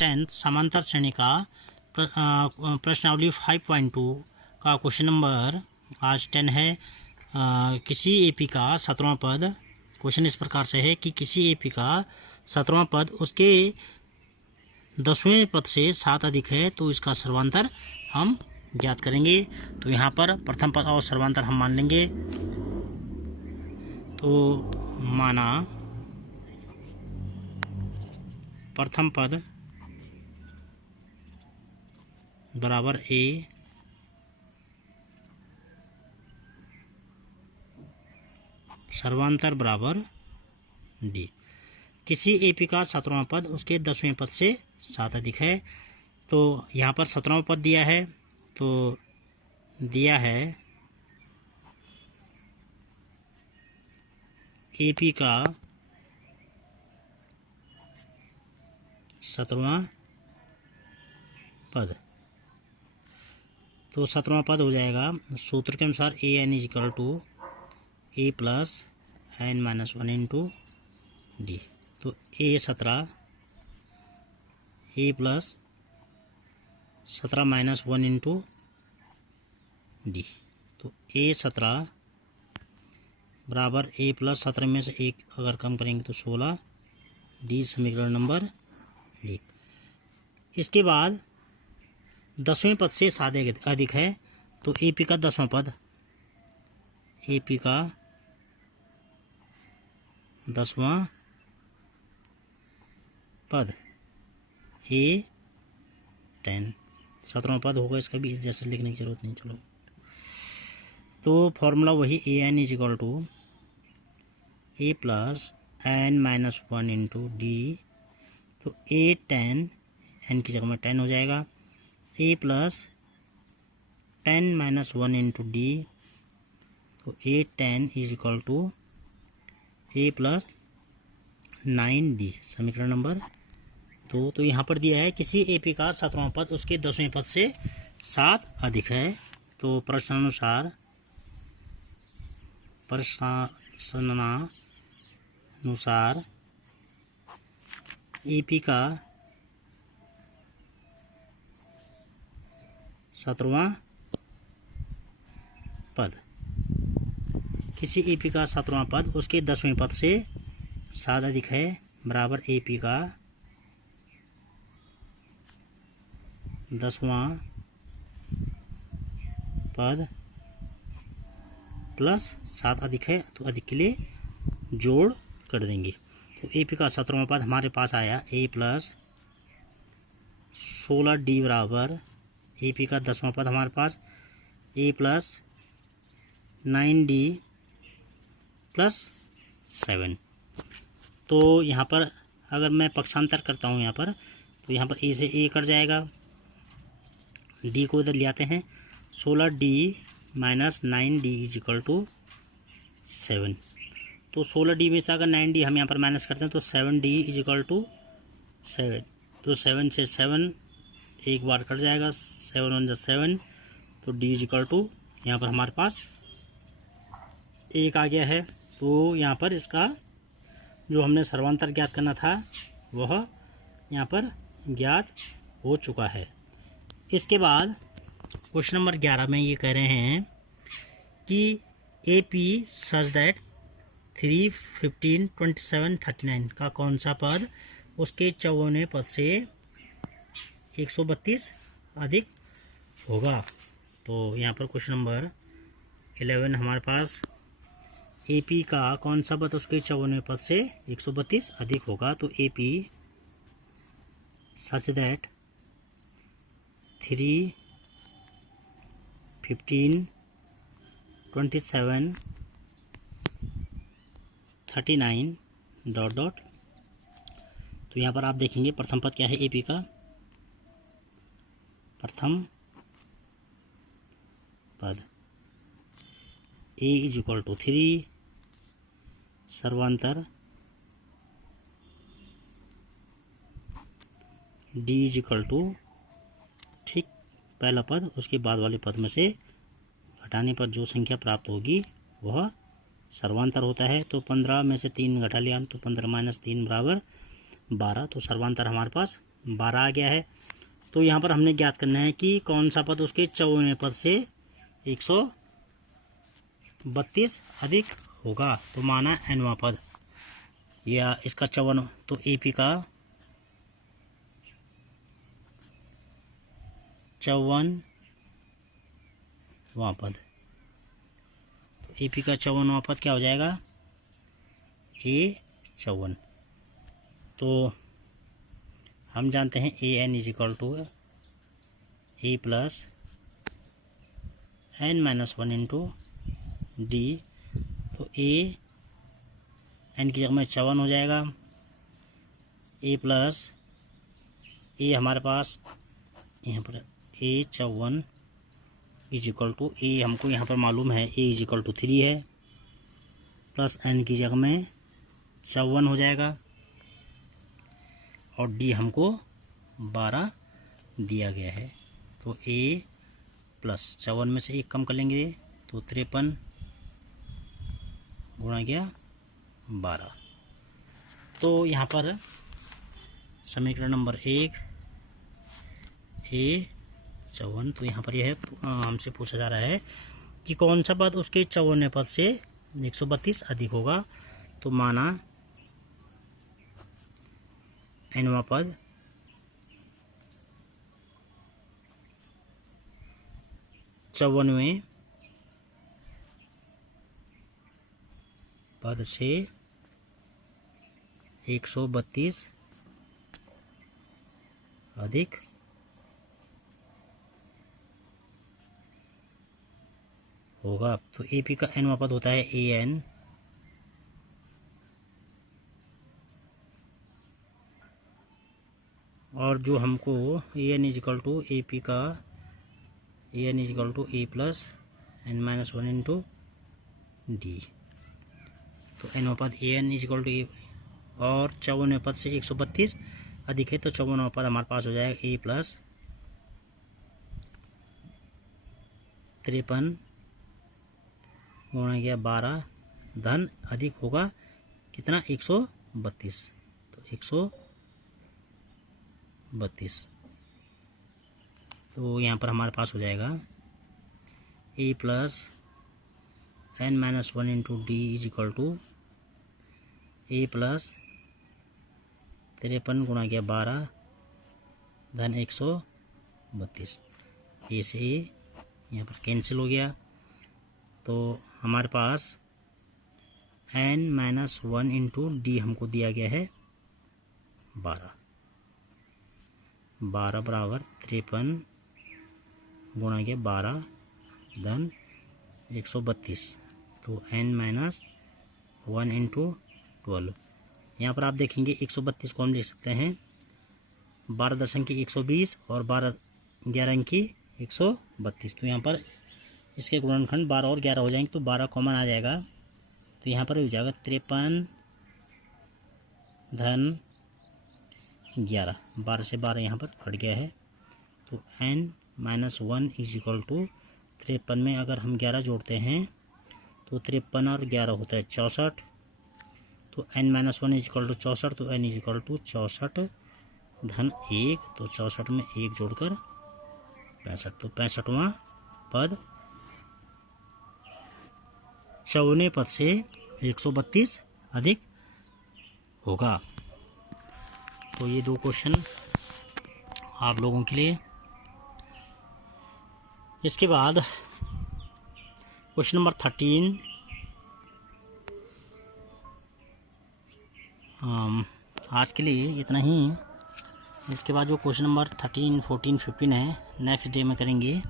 10th समांतर श्रेणी का प्रश्नावली 5.2 का क्वेश्चन नंबर आज 10 है। किसी एपी का 17वां पद, क्वेश्चन इस प्रकार से है कि किसी एपी का 17वां पद उसके 10वें पद से 7 अधिक है तो इसका सर्वांतर हम ज्ञात करेंगे। तो यहाँ पर प्रथम पद और सर्वांतर हम मान लेंगे। तो माना प्रथम पद बराबर ए, सर्वांतर बराबर डी। किसी एपी का 17वां पद उसके 10वें पद से 7 अधिक है। तो यहाँ पर 17वां पद दिया है, तो दिया है एपी का 17वां पद। तो 17वां पद हो जाएगा सूत्र के अनुसार A N is equal to A plus N minus 1 into D. तो A 17 A plus 17 minus 1 into D. तो ए 17 बराबर ए प्लस 17 में से एक अगर कम करेंगे तो 16 डी समीकरण नंबर 1। इसके बाद 10वें पद से 7 अधिक है तो एपी का 10वां पद, एपी का 10वां पद ए 10, 17वां पद होगा। इसका भी जैसे लिखने की जरूरत नहीं। चलो तो फॉर्मूला वही A N is equal to A plus N minus 1 into D. तो ए 10 एन की जगह में 10 हो जाएगा, A plus 10 minus 1 into D. तो A 10 is equal to A plus 9 D समीकरण नंबर 2। तो यहाँ पर दिया है किसी एपी का 17वां पद उसके 10वें पद से 7 अधिक है। तो प्रश्नानुसार एपी का 17वां पद, किसी एपी का 17वां पद उसके 10वें पद से 7 अधिक है बराबर एपी का 10वां पद प्लस 7 अधिक है तो अधिक के लिए जोड़ कर देंगे। तो एपी का 17वां पद हमारे पास आया ए प्लस 16 डी बराबर एपी का 10वां पद हमारे पास ए प्लस 9 डी प्लस 7। तो यहाँ पर अगर मैं पक्षांतर करता हूँ यहाँ पर, तो यहाँ पर ए से ए कट जाएगा, डी को इधर ले आते हैं, 16 D minus 9 D is equal to 7। तो 16 डी में से अगर 9 डी हम यहाँ पर माइनस करते हैं तो 7 डी इज इक्वल टू 7। तो 7 से 7 एक बार कट जाएगा, 7 1 7। तो डी इज इक्वल टू यहाँ पर हमारे पास 1 आ गया है। तो यहाँ पर इसका जो हमने सर्वांतर ज्ञात करना था वह यहाँ पर ज्ञात हो चुका है। इसके बाद क्वेश्चन नंबर 11 में ये कह रहे हैं कि ए पी सच दैट 3, 15, 27, 39 का कौन सा पद उसके 54वें पद से 132 अधिक होगा। तो यहाँ पर क्वेश्चन नंबर 11 हमारे पास एपी का कौन सा पद उसके 54वें पद से 132 अधिक होगा। तो एपी सच दैट 3, 15, 27, 39 ... तो यहाँ पर आप देखेंगे प्रथम पद क्या है एपी का, प्रथम पद ए इज इक्वल टू 3, सर्वांतर डी इज इक्वल टू, ठीक पहला पद उसके बाद वाले पद में से घटाने पर जो संख्या प्राप्त होगी वह सर्वांतर होता है। तो 15 में से 3 घटा लिया तो 15 माइनस 3 बराबर 12। तो सर्वांतर हमारे पास 12 आ गया है। तो यहाँ पर हमने ज्ञात करना है कि कौन सा पद उसके 54वें पद से 132 अधिक होगा। तो माना nवां पद या इसका 54, तो AP का 54वां पद, तो AP का 54वां पद क्या हो जाएगा, A54। तो हम जानते हैं AN is equal to A plus n-1 into D। तो AN की जगह में 54 हो जाएगा, A प्लस A हमारे पास यहाँ पर A54 इजिकल टू A हमको यहाँ पर मालूम है A इजिकल टू 3 है, प्लस N की जगह में 54 हो जाएगा और D हमको 12 दिया गया है। तो A प्लस 54 में से 1 कम कर लेंगे तो 53 गुणा गया 12। तो यहाँ पर समीकरण नंबर 1 A54, तो यहाँ पर यह हमसे पूछा जा रहा है कि कौन सा पद उसके 54वें पद से 132 अधिक होगा। तो माना nवां पद चौवनवें पद से 132 अधिक होगा। तो AP का nवां पद होता है AN, और जो हमको AN इजिकल टू AP का AN is equal to A plus n-1 into D। तो nवां पद AN इजिकल टू A और 54वें पद से 132 अधिक है, तो 54वां पद हमारे पास हो जाएगा A प्लस 53 गुणा गया 12 धन अधिक होगा कितना, 132। तो 132, तो यहाँ पर हमारे पास हो जाएगा A plus n-1 into D is equal to A plus 53 गुणा गया 12 धन 132। A से A यहाँ पर कैंसिल हो गया, तो हमारे पास n-1 इंटू D हमको दिया गया है 12 बराबर 53 गुणा गया 12 धन 132। तो n-1 इंटू 12, यहाँ पर आप देखेंगे 132 को हम लिख सकते हैं 12 दशम की 120 और 12 11 अंक की 132। तो यहाँ पर इसके गुणनखंड 12 और 11 हो जाएंगे, तो 12 कॉमन आ जाएगा, तो यहाँ पर हो जाएगा 53 धन 11, 12 से 12 यहाँ पर कट गया है। तो n-1 इजिकल टू 53 में अगर हम 11 जोड़ते हैं तो 53 और 11 होता है 64। तो n-1 इजिकल टू 64, तो n इजिकल टू 64 धन 1, तो 64 में 1 जोड़कर 65। तो 65वां पद 54वें पद से 132 अधिक होगा। तो ये 2 क्वेश्चन आप लोगों के लिए। इसके बाद क्वेश्चन नंबर 13 आज के लिए इतना ही। इसके बाद जो क्वेश्चन नंबर 13, 14, 15 है नेक्स्ट डे में करेंगे।